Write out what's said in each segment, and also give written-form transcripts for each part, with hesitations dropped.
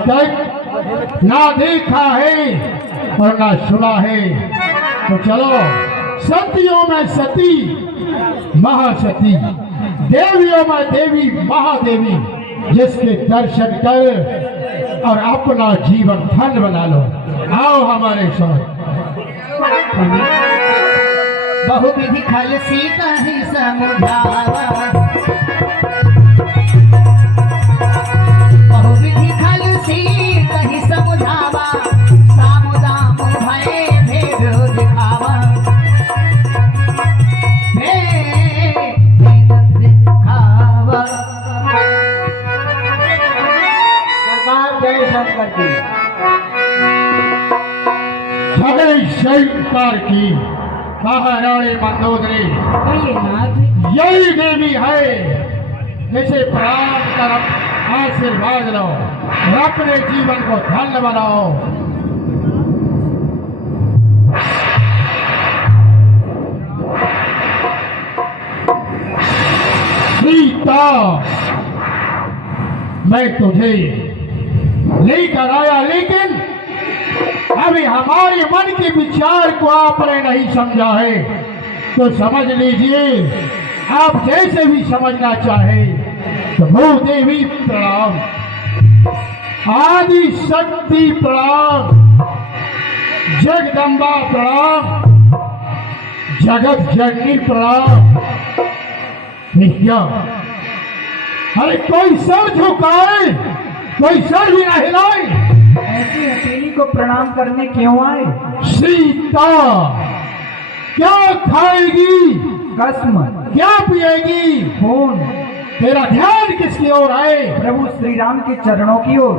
तक ना देखा है और ना सुना है। तो चलो, सतियों में सती महासती, देवियों में देवी महादेवी, जिसके दर्शन कर और अपना जीवन धन बना लो। आओ हमारे साथ। बहुविधि खल सीता ही समुझावा, बहुविधि खल सीता ही समुझावा, सामुदाम भय भेद दिखावा, भेद दिखावा। सरकार जय शंकर की। जय शंकर की। महारानी मंदोदरी यही देवी है जिसे प्रणाम कर आशीर्वाद लो और अपने जीवन को धन्य बनाओ। सीता, मैं तुझे लेकर आया, लेकिन अभी हमारे मन के विचार को आपने नहीं समझा है, तो समझ लीजिए, आप जैसे भी समझना चाहे। तो भूदेवी प्रणाम, आदि शक्ति प्रणाम, जगदम्बा प्रणाम, जगत जननी प्रणाम। क्या अरे कोई सर झुकाए, कोई सर भी न हिलाए। ऐसी हथेली को प्रणाम करने क्यों आए? सीता क्या खाएगी, कसम, क्या पिएगी, खून। तेरा ध्यान किसकी ओर है? प्रभु श्री राम के चरणों की ओर।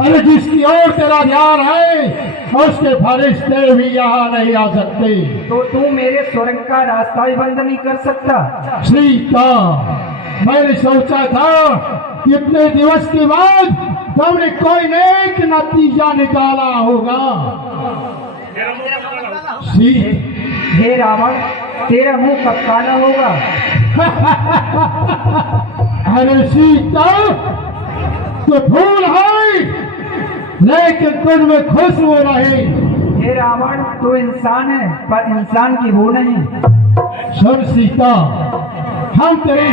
अरे जिसकी ओर तेरा ध्यान है, उसके फरिश्ते भी यहाँ नहीं आ सकते। तो तू मेरे स्वर्ग का रास्ता भी बंद नहीं कर सकता। सीता, मैंने सोचा था कितने दिवस के बाद तुमने कोई नेक नतीजा निकाला होगा। हे रावण, तेरा मुंह कब काला होगा? अरे सीता, तो फूल है लेकिन तुझ में खुशबू नहीं। हे रावण, तू इंसान है पर इंसान की वो नहीं। सुन सीता, हम तेरी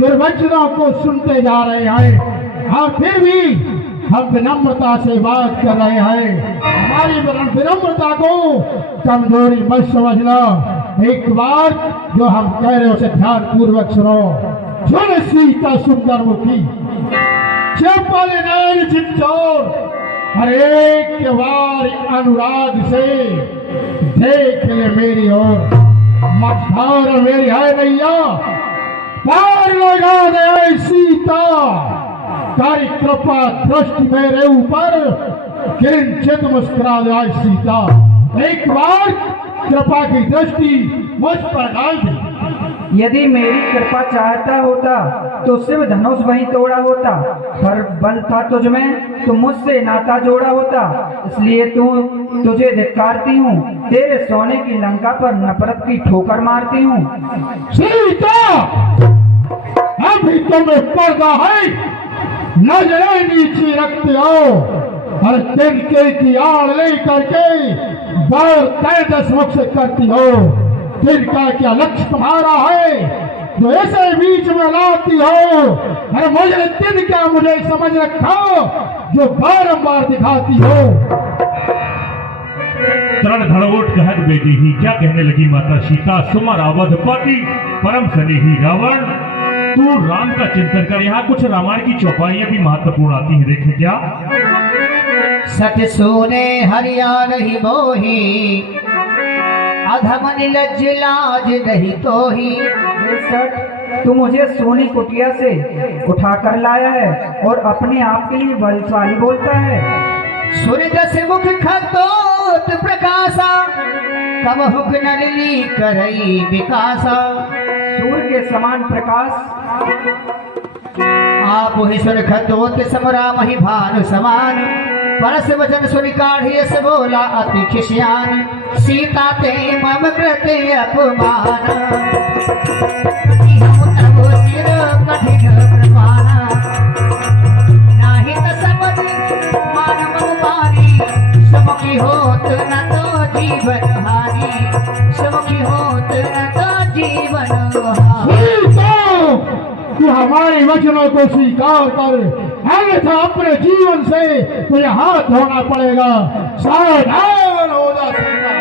दुर्वचनों को सुनते जा रहे हैं और फिर भी हम विनम्रता से बात कर रहे हैं। हमारी विनम्रता को कमजोरी मत समझना। एक बार जो हम कह रहे हो उसे ध्यान पूर्वक सुनो। सुन सीता सुंदर मुखी, चंपल नैन चित्तौर, हर एक बार अनुराग से देख ले मेरी ओर। मझधार मेरी है नैया, पार लगा दे सीता। तारी कृपा दृष्टि मेरे ऊपर किंचित मुस्कुरा दे सीता। एक बार कृपा की दृष्टि मुझ पर डाल दी। यदि मेरी कृपा चाहता होता तो शिव धनुष वहीं तोड़ा होता, पर बल था तुझ में तो मुझसे नाता जोड़ा होता। इसलिए तुझे धिक्कारती हूँ, तेरे सोने की लंका पर नफरत की ठोकर मारती हूँ। सीता, अभी तुम्हें पर्दा है, नजरें नीचे रखते हो और तिनके की आड़ ले करके दौड़ तय दस मुख से करती हो। तिनका क्या लक्ष्य तुम्हारा है जो ऐसे बीच में लाती हो? अरे मुझे तिनका मुझे समझ रखो जो बारंबार दिखाती हो। तरण धड़वोट कहत बेटी ही क्या कहने लगी माता सीता। सुमर अवधपति परम स्नेही रावण, तू राम का चिंतन कर। यहाँ कुछ रामायण की चौपाइयां भी महत्वपूर्ण आती हैं, देखें क्या। सठ सोने हरिया नहीं मोही, अधम निलज्ज लाज नहीं तो ही। तू मुझे सोनी कुटिया से उठा कर लाया है और अपने आप के लिए बलशाली बोलता है। सूर्य दस मुख खतोत प्रकाशा, कब हुक नलिनी करई विकासा। सूर्य के समान प्रकाश आप ही सुन खतोत समरा मही भानु समान। परस वचन सुनि काढ़ियस बोला अति खिसियान। सीता ते मम कृते अपमान, हम तब सिर कठिन प्रमाण। वचनों को स्वीकार कर, अन्यथा अपने जीवन से तुझे हाथ धोना पड़ेगा। सावधान हो जा सीता।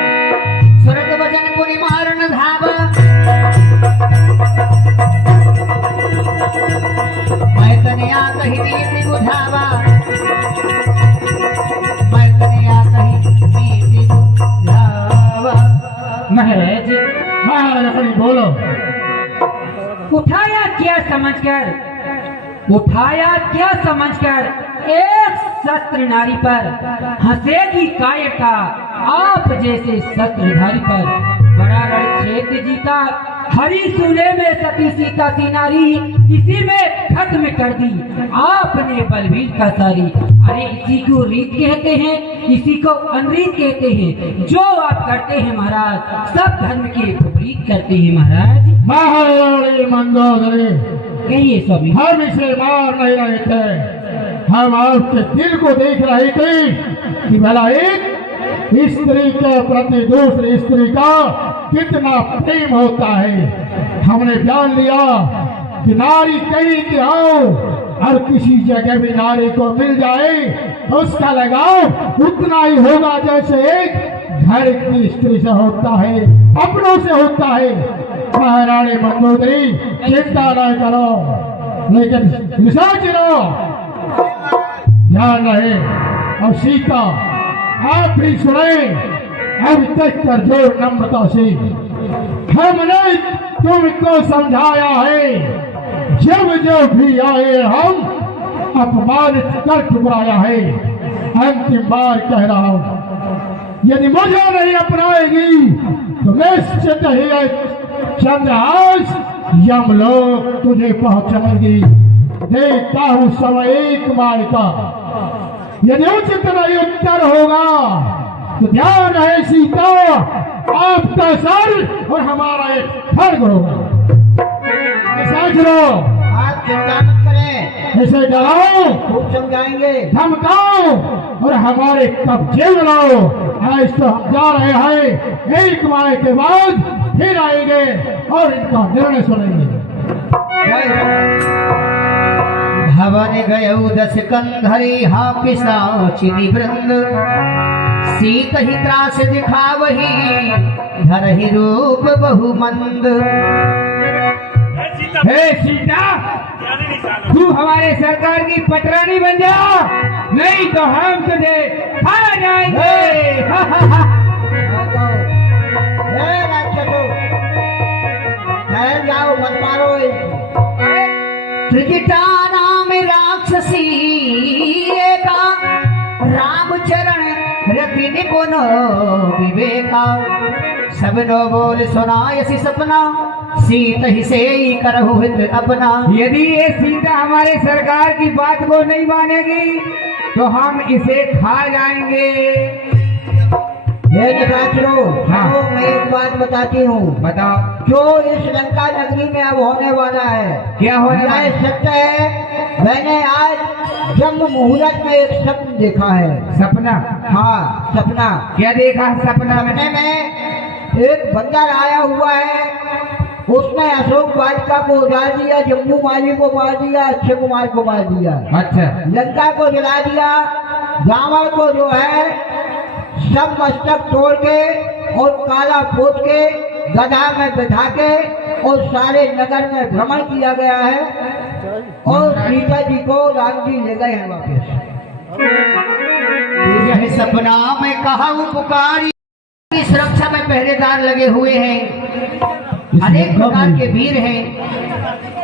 सुरत वचन पुनि मारन धाव, मैं तनिया कही नीति बुझावा, मैं तनिया कही नीति बुझावा। महाराज हाँ लकड़ी बोलो। उठाया क्या समझकर, उठाया क्या समझकर एक शस्त्र नारी पर हंसेगी कायरता, आप जैसे शस्त्रधारी पर बड़ा क्षेत्र जीता। हरी सूले में सती सीता की नारी, इसी में खत्म कर दी आपने बलबीर का सारी। अरे इसी को रीत कहते हैं, इसी को अनरीत कहते हैं। जो आप करते हैं महाराज, सब धर्म के विपरीत करते हैं महाराज। महारानी मंदोदरी, कहिए स्वामी। हम इसे मार नहीं रहे थे, हम आपके दिल को देख रहे थे कि भला एक स्त्री के प्रति दूसरी स्त्री का कितना प्रेम होता है। हमने जान लिया कि नारी कहीं की आओ और किसी जगह भी नारी को मिल जाए तो उसका लगाव उतना ही होगा जैसे एक घर की स्त्री से होता है, अपनों से होता है। महारानी मंदोदरी चिंता न करो, लेकिन विसर्ज लो, ध्यान रहे। और सीता आप भी सुने, अब तक कर जो नम्रता से हमने तुमको समझाया है, जब जब भी आए हम अपमानित कर ठुकराया है। अंतिम बार कह रहा हूं, यदि मुझे नहीं अपनाएगी तो निश्चित ही चंद्रहास यमलोक तुझे पहुंचाएगी। देखता हूं समय एक मार का, यदि उचित नहीं उत्तर होगा तो ध्यान रहे सीता, आपका सर और हमारा एक फर्क होगा। समझ लो, आप चिंता मत करें, इसे डराओ, खूब समझाएंगे, धमकाओ और हमारे कब्जे में लाओ। आज तो हम जा रहे हैं, एक माह के बाद फिर आएंगे और इनका निर्णय सुनेंगे। भवन गयौ दस कंधरी, हा पिशाचिनी वृंद, सीत ही त्रास दिखावही, धरहि रूप बहुमंद। हे सीता, तू हमारे सरकार की पटरानी बन जा, नहीं तो हम तुझे खा जाएंगे। हे राक्षसों, ठहर जाओ, मत मारो। त्रिजटा नाम राक्षसी एका, रामचरण रति निपुण विवेका। सबनो बोल सुनायसी सपना, सीत ही से ही करहु हित अपना। यदि ये सीता हमारे सरकार की बात को नहीं मानेगी तो हम इसे खा जाएंगे। हे निशाचरों, हाँ। तो मैं एक बात बताती हूँ, बताओ जो इस लंका नगरी में अब होने वाला है, क्या होने वाला यह है? सत्य है। मैंने आज जन्म मुहूर्त में एक स्वप्न देखा है। सपना? हाँ, सपना। क्या देखा सपना में? सपने में एक बंदर आया हुआ है, उसने अशोक वाटिका को उजाड़ दिया, जम्मू माली को मार दिया, अक्षय कुमार को मार दिया, अच्छा, लंका को जला दिया, रावण को जो है सब मस्तक तोड़ के और काला पोत के गधा में बैठा के और सारे नगर में भ्रमण किया गया है, और सीता जी को राम जी ले गए हैं वापस। यह सपना में कहा पुकारी, सुरक्षा में पहरेदार लगे हुए हैं, अनेक प्रकार के वीर हैं,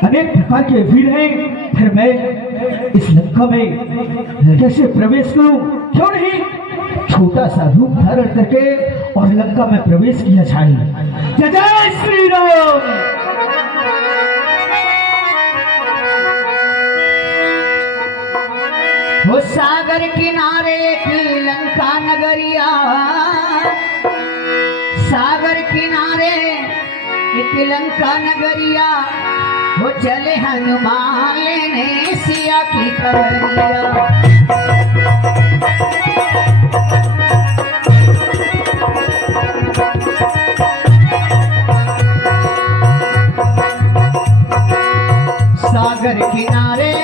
अनेक प्रकार के वीर हैं। फिर मैं इस लंका में कैसे प्रवेश करूं? क्यों नहीं छोटा सा रूप धारण करके और लंका में प्रवेश किया जाए। जय जय श्री राम। वो सागर किनारे एक लंका नगरिया, सागर किनारे एक लंका नगरिया, वो चले हनुमान लेने सिया की खबरिया। सागर किनारे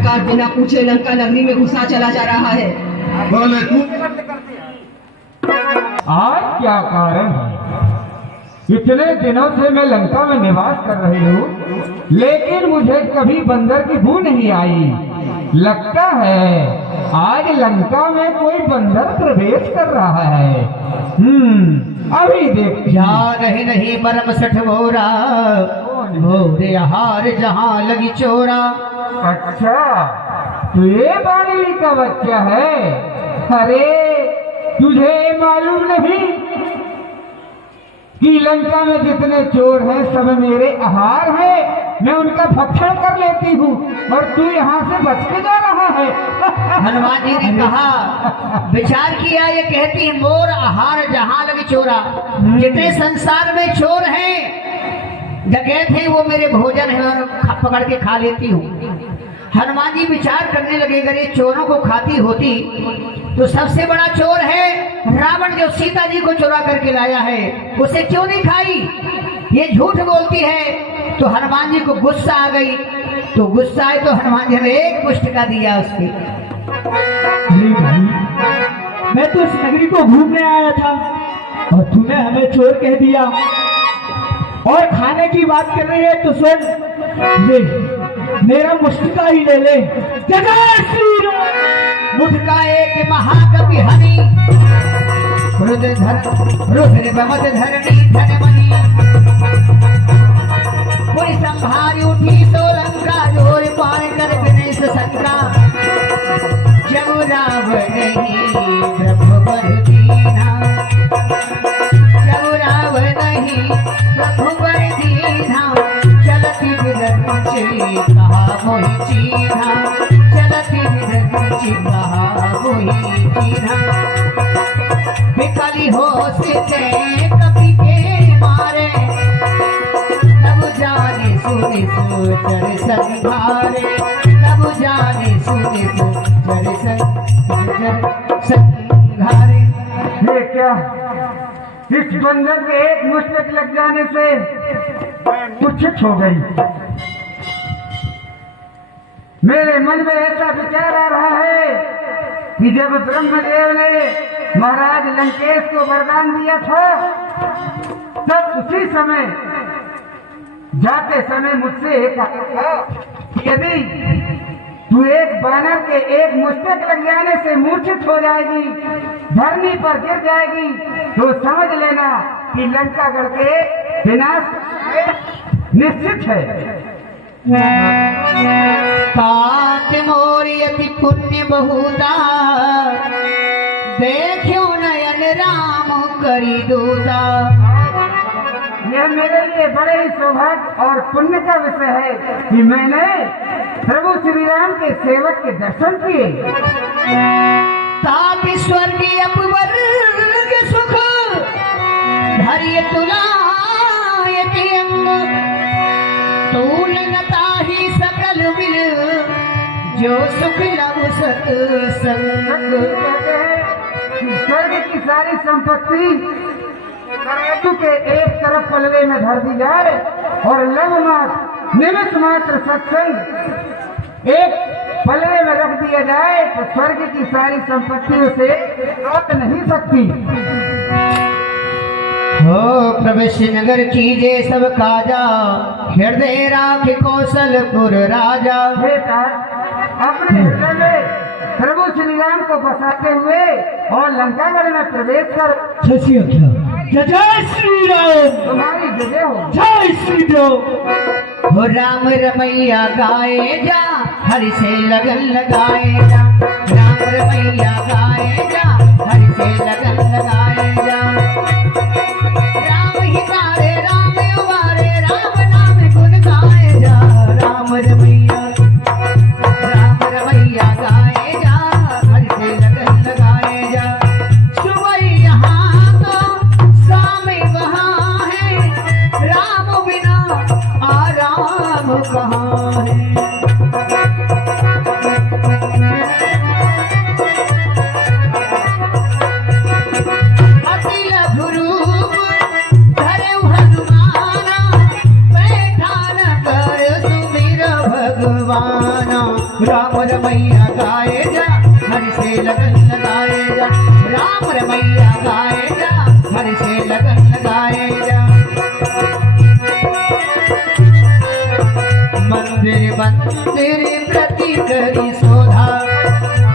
प्रकार बिना पूछे लंका नगरी में घुसा चला जा रहा है? बोले तू आज क्या कारण है? इतने दिनों से मैं लंका में निवास कर रही हूँ, लेकिन मुझे कभी बंदर की बू नहीं आई। लगता है आज लंका में कोई बंदर प्रवेश कर रहा है। अभी देख। क्या नहीं परम सठ मोरा, मोरे हार जहाँ लगी चोरा। अच्छा, तो ये बाली का बच्चा है? अरे तुझे मालूम नहीं कि लंका में जितने चोर हैं सब मेरे आहार हैं, मैं उनका भक्षण कर लेती हूँ और तू यहाँ से बच के जा रहा है। हनुमान जी ने कहा, विचार किया, ये कहती है मोर आहार जहाँ लगी चोरा। जितने संसार में चोर हैं, जगह थे वो मेरे भोजन है और पकड़ के खा लेती हूँ। हनुमान जी विचार करने लगे, अगर ये चोरों को खाती होती तो सबसे बड़ा चोर है रावण, जो सीता जी को चुरा करके लाया है, उसे क्यों नहीं खाई? ये झूठ बोलती है। तो हनुमान जी को गुस्सा आ गई। तो गुस्सा आए तो हनुमान जी ने एक मुष्टिका दिया उसके। अरे भाई, मैं तो इस नगरी को घूमने आया था और तूने हमें चोर कह दिया और खाने की बात कर रही है तो सुन ले, मेरा मुष्टिका ही ले ले। जय श्री राम। मुठका एक महाकवि हरि, रुद्र बमत धरणी धनमणि। कोई संभारी उठी सोलंका, जोर पार कर गणेश शंका। जब रावण नहीं प्रभु बर दीना, जब रावण नहीं प्रभु बर दीना। चलती विरंची कहा मोहि चीन्हा, चलती विरंची कहा मोहि चीन्हा। बिकली होश के कपि के मारे, तब जाने सुनि सोचर संघारे। तब जाने सुनि सोचर संघारे। ये क्या, इस बंदर के एक मुश्किल लग जाने से मूर्छित हो गई। मेरे मन में ऐसा विचार आ रहा है कि जब ब्रह्मदेव ने महाराज लंकेश को वरदान दिया था, तब उसी समय जाते समय मुझसे कहा था कि यदि तू एक बानर के एक मुश्तक लग जाने से मूर्छित हो जाएगी, धरनी पर गिर जाएगी, तो समझ लेना कि लंकागढ़ के विनाश निश्चित है। तात मोरी अति पुण्य बहुता, देखो नयन राम करी दूता। यह मेरे लिए बड़े ही सौभाग्य और पुण्य का विषय है कि मैंने प्रभु श्री राम के सेवक के दर्शन किए। तात स्वर्गीय अपवर के सुख, धैर्य तुलायति अंग। तूल नता ही सकल मिल, जो सुख लव सत्संग। कहते हैं कि स्वर्ग की सारी संपत्ति तराजू के एक तरफ पलवे में धर दी जाए और लव मात्र निमिष मात्र सत्संग एक पलवे में रख दिया जाए तो स्वर्ग की सारी संपत्ति उसे रोक नहीं सकती। हो प्रवेश नगर कीजे सब काजा, हृदय राख कौशलपुर राजा। बेटा, अपने हृदय में प्रभु श्री राम को बसाते हुए और लंकागढ़ में प्रवेश कर जय श्री राम, तुम्हारी जय हो। जय श्री राम। हो राम रमैया गाए जा, हरि से लगन लगाए जा। राम रमैया गाए जा, हरि से लगन लगाए जा। राम ही तारे राम उबारे, राम नाम गुण गाए जा। राम रमैया गाए जा, हरि से लगन लगाए जा। सुबह यहाँ तो शाम वहाँ है, राम बिना आराम कहाँ है। अतिल गुरूप धरऊ हनुमाना, बैठा न कर सुमिर भगवाना। राम रमैया गाए जा, हरि से लगन लगाए जा, राम रमैया गाए जा, हरि से लगन लगाए जा। मंदिर मंदिर प्रति करी शोधा,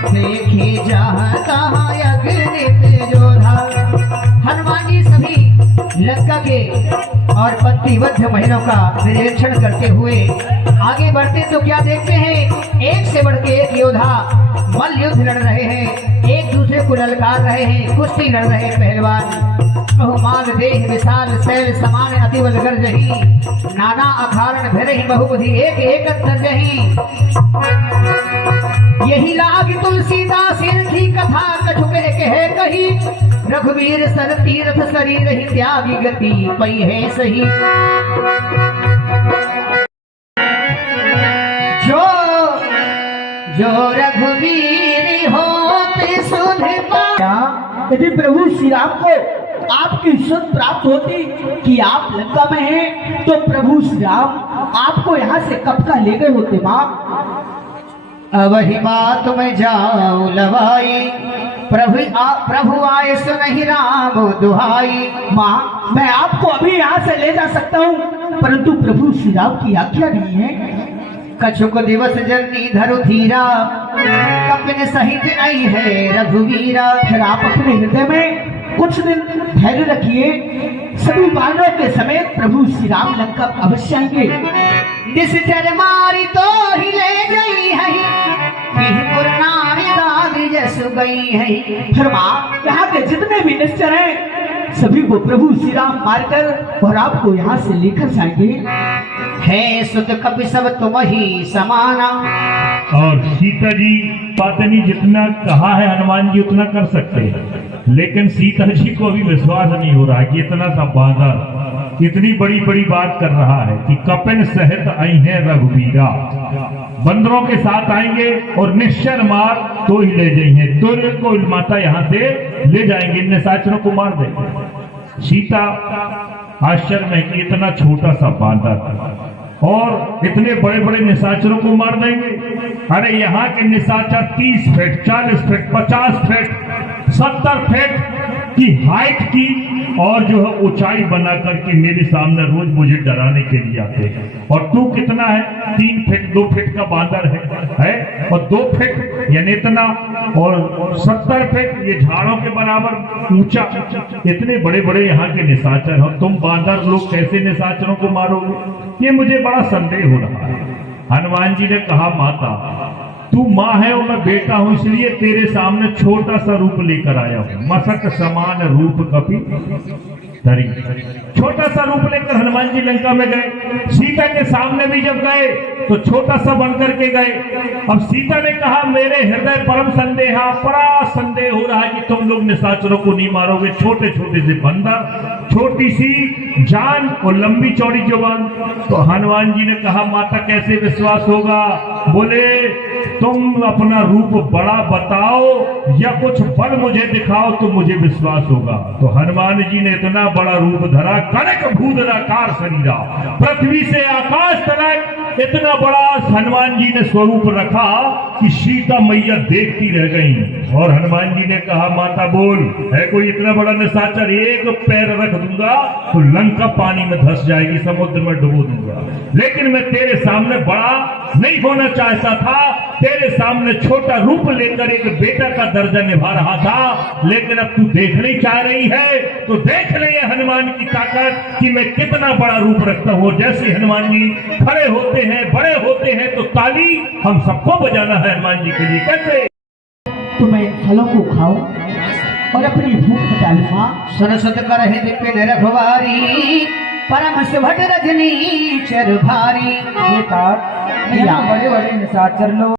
देखे जहाँ तहाँ अग्नित जोधा। हनुमान जी सभी लंका के और पंक्तिबद्ध महलों का निरीक्षण करते हुए आगे बढ़ते तो क्या देखते हैं, एक से बढ़ के एक योद्धा मल्ल युद्ध लड़ रहे हैं, एक दूसरे को ललकार रहे हैं, कुश्ती लड़ रहे हैं पहलवान। बहुमान देह विशाल शैल समान अति बल गर्जही, नाना अखारण भरहि बहुबुधि एक एक तर्जही। यही लाग तुलसीदास की कथा कछुक कहे कही, रघुवीर सर तीर्थ शरीर ही त्यागी गति पई है सही। जो जो रघुवीर होते सुध पाया। यदि प्रभु श्री राम को आपकी सुध प्राप्त होती कि आप लंका में हैं, तो प्रभु श्री राम आपको यहाँ से कब का ले गए होते माँ। वही बात में जाऊं लवाई, प्रभु आए सो नहीं राम दुहाई। माँ मैं आपको अभी यहाँ से ले जा सकता हूँ, परंतु प्रभु श्री राम की आज्ञा नहीं है। कछुक दिवस जर्नी धरु धीरा, कपिन सहित आई है रघुवीरा। फिर आप अपने हृदय में कुछ दिन धैर्य रखिए, सभी वानरों के समेत प्रभु श्री राम लंका अवश्य आएंगे। निश्चर मारी तो ही ले गई है, जसु गई है। फिर माँ यहाँ के जितने भी निश्चर हैं, सभी को प्रभु श्री राम मारकर और आपको यहाँ से लेकर जाएंगे। है सुत कपि सब तुम ही समाना। और सीता जी पातनी जितना कहा है हनुमान जी उतना कर सकते हैं, लेकिन सीता जी को अभी विश्वास नहीं हो रहा कि इतना सा बांदर इतनी बड़ी बड़ी बात कर रहा है कि कपिन सहित आई है रघुवीरा, बंदरों के साथ आएंगे और निश्चर मार तो ही ले जाएंगे, तो को माता यहाँ से ले जाएंगे, इन निशाचरों को मार देंगे। सीता आश्चर्य में कि इतना छोटा सा बांदर और इतने बड़े बड़े निशाचरों को मार देंगे। अरे यहाँ के निशाचर 30 फीट 40 फीट 50 फीट 70 फीट की हाइट की और जो है ऊंचाई बना करके मेरे सामने रोज मुझे डराने के लिए आते हैं। और तू कितना है, 3 फीट 2 फीट का बांदर है और 2 फीट यानी इतना और 70 फीट ये झाड़ों के बराबर ऊंचा। इतने बड़े बड़े यहाँ के निशाचर हो, तुम बांदर लोग कैसे निशाचरों को मारोगे, ये मुझे बड़ा संदेह हो रहा है। हनुमान जी ने कहा माता तू माँ है और मैं बेटा हूं, इसलिए तेरे सामने छोटा सा रूप लेकर आया हूं। मसक समान रूप कपि धरी, छोटा सा रूप लेकर हनुमान जी लंका में गए। सीता के सामने भी जब गए तो छोटा सा बन करके गए। अब सीता ने कहा मेरे हृदय परम संदेह, बड़ा संदेह हो रहा है कि तुम लोग निशाचरों को नहीं मारोगे। छोटे छोटे से बंदर, छोटी सी जान और लंबी चौड़ी जुबान। तो हनुमान जी ने कहा माता कैसे विश्वास होगा, बोले तुम अपना रूप बड़ा बताओ या कुछ बल मुझे दिखाओ तो मुझे विश्वास होगा। तो हनुमान जी ने इतना बड़ा रूप धरा, कनक भूधराकार शरीरा, पृथ्वी से आकाश तक इतना बड़ा हनुमान जी ने स्वरूप रखा कि सीता मैया देखती रह गई। और हनुमान जी ने कहा माता बोल, है कोई इतना बड़ा निशाचर, एक पैर रख दूंगा तो लंका पानी में धंस जाएगी, समुद्र में डुबो दूंगा। लेकिन मैं तेरे सामने बड़ा नहीं होना चाहता था, तेरे सामने छोटा रूप लेकर एक बेटा का दर्जा निभा रहा था। लेकिन अब तू देखने चाह रही है तो देख ले हनुमान की ताकत कि मैं कितना बड़ा रूप रखता हूँ। जैसे हनुमान जी खड़े होते हैं, बड़े होते हैं तो ताली हम सबको बजाना है हनुमान जी के लिए। कैसे तो मैं फलों को खाऊं और अपनी भूख मिटा लूंगा। सरस्वत कर विपिन रघुवारी, परम सुभट रजनी चर भारी। यहाँ बड़े बड़े निशाचर लोग